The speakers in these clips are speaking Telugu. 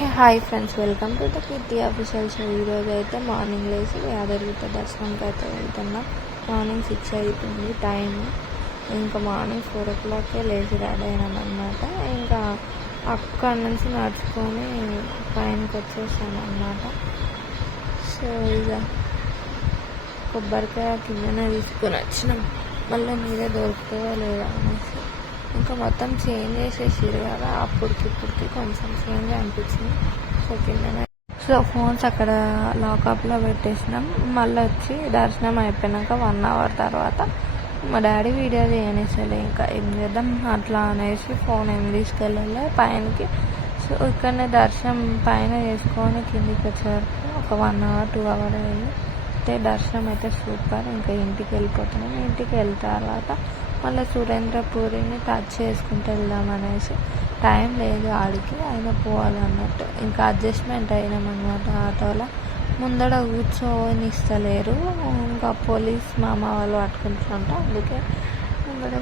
Hi friends. Welcome to the Keerthi official show. ఈరోజు అయితే మార్నింగ్ లేచి యాదగిరిగుట్ట దర్శనంకి అయితే వెళ్తున్నాం. మార్నింగ్ సిక్స్ అవుతుంది టైం ఇంకా మార్నింగ్ ఫోర్ ఓ క్లాక్కే లేచి రెడీ అయినాం అనమాట ఇంకా అక్కడి నుంచి నడుచుకొని పైనకి వచ్చేసాను అనమాట సో ఇక కొబ్బరికాయ కిందనే తీసుకొని వచ్చినాం. మళ్ళీ మీరే దొరుకుతుందో లేదా అనేసి. ఇంకా మొత్తం చేంజ్ చేసేసారు కదా అప్పటికి ఇప్పటికి కొంచెం చేంజ్ అనిపించింది. సో కిందనే సో ఫోన్స్ అక్కడ లాకప్లో పెట్టేసినాం. మళ్ళీ వచ్చి దర్శనం అయిపోయినాక వన్ అవర్ తర్వాత మా డాడీ వీడియో చేయనేసలే ఇంకా ఏం చేద్దాం అట్లా అనేసి ఫోన్ ఏం తీసుకెళ్ళలే పైనకి. సో ఇక్కడనే దర్శనం పైన చేసుకొని కిందికి వచ్చేవరకు ఒక వన్ అవర్ టూ అవర్ అయింది. అయితే దర్శనం అయితే సూపర్ ఇంకా ఇంటికి వెళ్ళిపోతున్నాం. ఇంటికి వెళ్ళిన తర్వాత మళ్ళీ సురేంద్రపూరిని టచ్ చేసుకుంటూ వెళ్దాం అనేసి. టైం లేదు ఆడికి అయినా పోవాలన్నట్టు. ఇంకా అడ్జస్ట్మెంట్ అయినామన్నమాట ఆటోలో. ముందర కూర్చోని ఇస్తలేరు. ఇంకా పోలీస్ మామ వాళ్ళు పట్టుకుంటుంటే అందుకే ముందర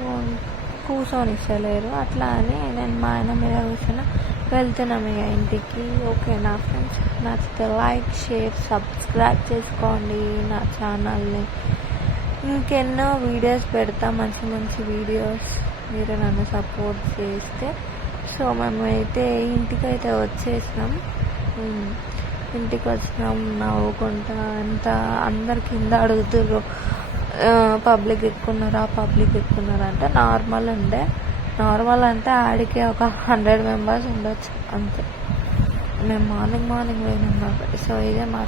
కూర్చొని ఇస్తలేరు. అట్లా అని నేను మా ఆయన మీద కూర్చున్నా. వెళ్తున్నాం ఇక ఇంటికి. ఓకే నా ఫ్రెండ్స్ నచ్చితే లైక్ షేర్ సబ్స్క్రైబ్ చేసుకోండి నా ఛానల్ని. ఇంకెన్నో వీడియోస్ పెడతా మంచి మంచి వీడియోస్. మీరు నన్ను సపోర్ట్ చేస్తే. సో మేము అయితే ఇంటికైతే వచ్చేసినాం. ఇంటికి వచ్చినాం నవ్వుకుంటా ఎంత అందరు కింద అడుగుతుర్రు. పబ్లిక్ ఎక్కున్నారా పబ్లిక్ ఎక్కున్నారా అంటే నార్మల్ ఉండే. నార్మల్ అంటే ఆడికి ఒక హండ్రెడ్ మెంబర్స్ ఉండొచ్చు అంతే. మేము మార్నింగ్ మార్నింగ్ పోయినాం కాబట్టి. సో ఇదే మా